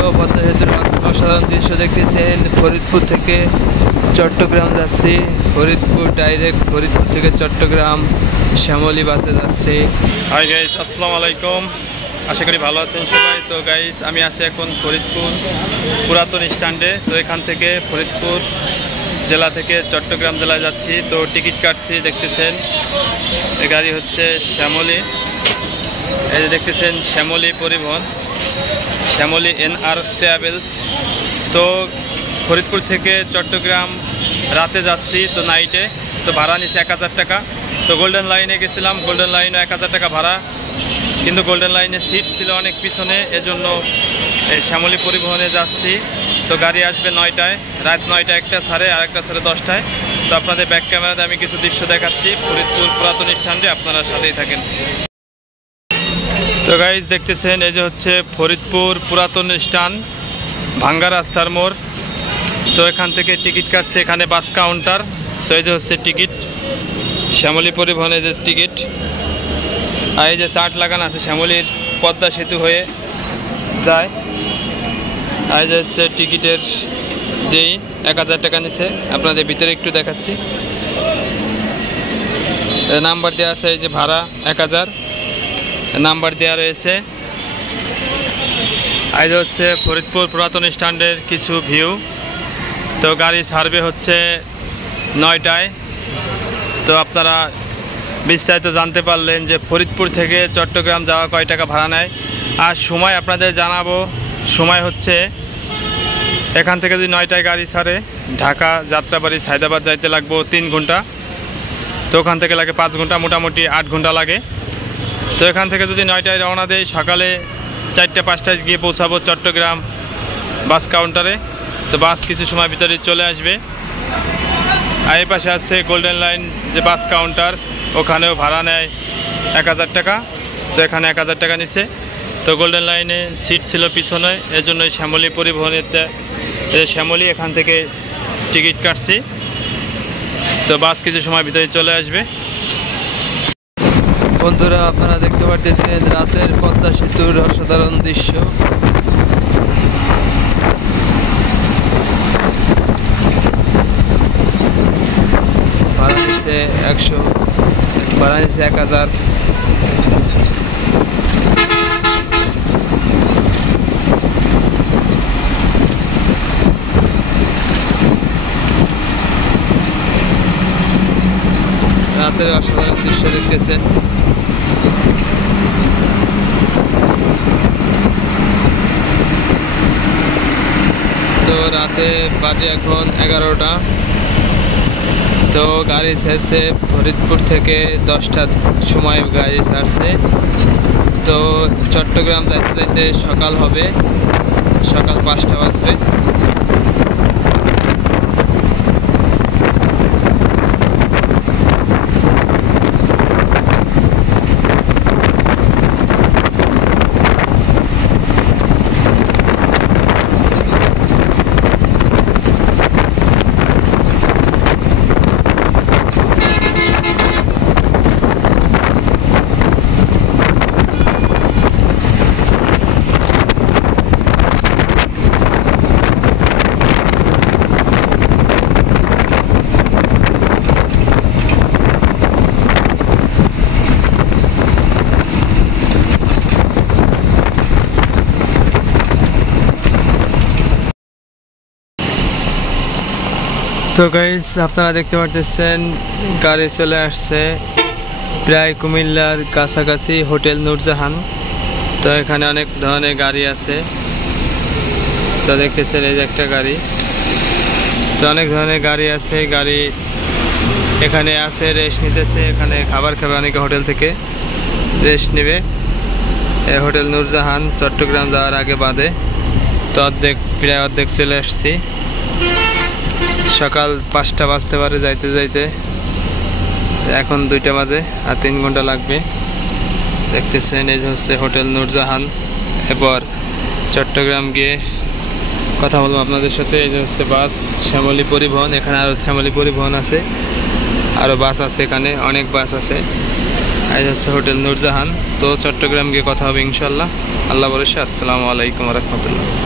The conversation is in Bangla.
তো পদ্মা সেতুর অসাধারণ দৃশ্য দেখতেছেন। ফরিদপুর থেকে চট্টগ্রাম যাচ্ছি, ফরিদপুর ডাইরেক্ট, ফরিদপুর থেকে চট্টগ্রাম শ্যামলী বাসে যাচ্ছি। হাই গাইস, আসসালামু আলাইকুম, আশা করি ভালো আছেন সবাই। তো গাইস, আমি আছি এখন ফরিদপুর পুরাতন স্ট্যান্ডে। তো এখান থেকে ফরিদপুর জেলা থেকে চট্টগ্রাম জেলায় যাচ্ছি। তো টিকিট কাটছি, দেখতেছেন এই গাড়ি হচ্ছে শ্যামলী। এই যে দেখতেছেন শ্যামলী পরিবহন, শ্যামলী NR ট্রাভেলস। তো ফরিদপুর থেকে চট্টগ্রাম রাতে যাচ্ছি, তো নাইটে। তো ভাড়া নিচ্ছে 1000 টাকা। তো গোল্ডেন লাইনে গেছিলাম, গোল্ডেন লাইনে 1000 টাকা ভাড়া, কিন্তু গোল্ডেন লাইনে সিট ছিল অনেক পিছনে, এজন্য এই শ্যামলী পরিবহনে যাচ্ছি। তো গাড়ি আসবে 9টায়, রাত 9টায় একটা ছাড়ে, আর একটা ছাড়ে 10টায়। তো আপনাদের ব্যাক ক্যামেরাতে আমি কিছু দৃশ্য দেখাচ্ছি ফরিদপুর পুরাতন স্ট্যান্ডে, আপনারা সাথেই থাকেন। তো গাইজ দেখতেছেন, এই যে হচ্ছে ফরিদপুর পুরাতন স্ট্যান্ড, ভাঙ্গা রাস্তার মোড়। তো এখান থেকে টিকিট কাটছে, এখানে বাস কাউন্টার। তো এই যে হচ্ছে টিকিট, শ্যামলী পরিবহনের যে টিকিট। আর এই যে চার্ট লাগানো আছে, শ্যামলীর পদ্মা সেতু হয়ে যায়। আর এই যে হচ্ছে টিকিটের যেই 1000 টাকা নিছে, আপনাদের ভিতরে একটু দেখাচ্ছি। নাম্বার দেওয়া আছে, এই যে ভাড়া 1000 নাম্বার দেওয়া রয়েছে। আর এই যে হচ্ছে ফরিদপুর পুরাতন স্ট্যান্ডের কিছু ভিউ। তো গাড়ি ছাড়বে হচ্ছে 9টায়। তো আপনারা বিস্তারিত জানতে পারলেন যে ফরিদপুর থেকে চট্টগ্রাম যাওয়া কয় টাকা ভাড়া নেয়। আর সময় আপনাদের জানাবো, সময় হচ্ছে এখান থেকে যদি 9টায় গাড়ি ছাড়ে, ঢাকা যাত্রাবাড়ি সায়দাবাদ যাইতে লাগবো 3 ঘন্টা। তো ওখান থেকে লাগে 5 ঘন্টা, মোটামুটি 8 ঘন্টা লাগে। তো এখান থেকে যদি 9টায় রওনা দেয়, সকালে 4টা-5টায় গিয়ে পৌঁছাবো চট্টগ্রাম বাস কাউন্টারে। তো বাস কিছু সময় ভিতরে চলে আসবে। আর এই পাশে আছে গোল্ডেন লাইন যে বাস কাউন্টার, ওখানেও ভাড়া নেয় 1000 টাকা। তো এখানে 1000 টাকা নিছে। তো গোল্ডেন লাইনে সিট ছিল পিছনে, এজন্য শ্যামলী পরিবহনেতে শ্যামলী এখান থেকে টিকিট কাটছি। তো বাস কিছু সময় ভিতরে চলে আসবে। বন্ধুরা, আপনারা দেখতে পাচ্ছেন রাতের পদ্মা সেতুর অসাধারণ দৃশ্য। ভাড়া নিচ্ছে 100, ভাড়া নিচ্ছে 1000। রাতের অসাধারণ দৃশ্য দেখতেছেন। তো রাতে বাজে এখন 11টা। তো গাড়ি ছেড়েছে ফরিদপুর থেকে 10টার সময় গাড়ি ছাড়ছে। তো চট্টগ্রাম যাইতে যাইতে সকাল হবে, সকাল 5টা বাজবে। তো গাইস, আপনারা দেখতে পাচ্ছেন গাড়ি চলে আসছে প্রায় কুমিল্লার কাছাকাছি, হোটেল নূরজাহান। তো এখানে অনেক ধরনের গাড়ি আছে। তো দেখতেছেন এই যে একটা গাড়ি। তো অনেক ধরনের গাড়ি আছে, গাড়ি এখানে আছে, রেস্ট নিতেছে। এখানে খাবার খাবে অনেকে, হোটেল থেকে রেস্ট নেবে। এই হোটেল নূরজাহান চট্টগ্রাম যাওয়ার আগে বাদে। তো প্রায় অর্ধেক চলে আসছি। সকাল 5টা বাজতে পারে যাইতে যাইতে, এখন 2টা বাজে, আর 3 ঘন্টা লাগবে। দেখতেছেন এই হচ্ছে হোটেল নূরজাহান। এরপর চট্টগ্রাম গিয়ে কথা বলবো আপনাদের সাথে। এই হচ্ছে বাস শ্যামলী পরিবহন, এখানে আরও শ্যামলী পরিবহন আছে, আরও বাস আছে, এখানে অনেক বাস আছে। এই হচ্ছে হোটেল নূরজাহান। তো চট্টগ্রাম গিয়ে কথা হবে ইনশাল্লাহ। আল্লাহ ভরসা। আসসালামু আলাইকুম ওয়া রাহমাতুল্লাহ।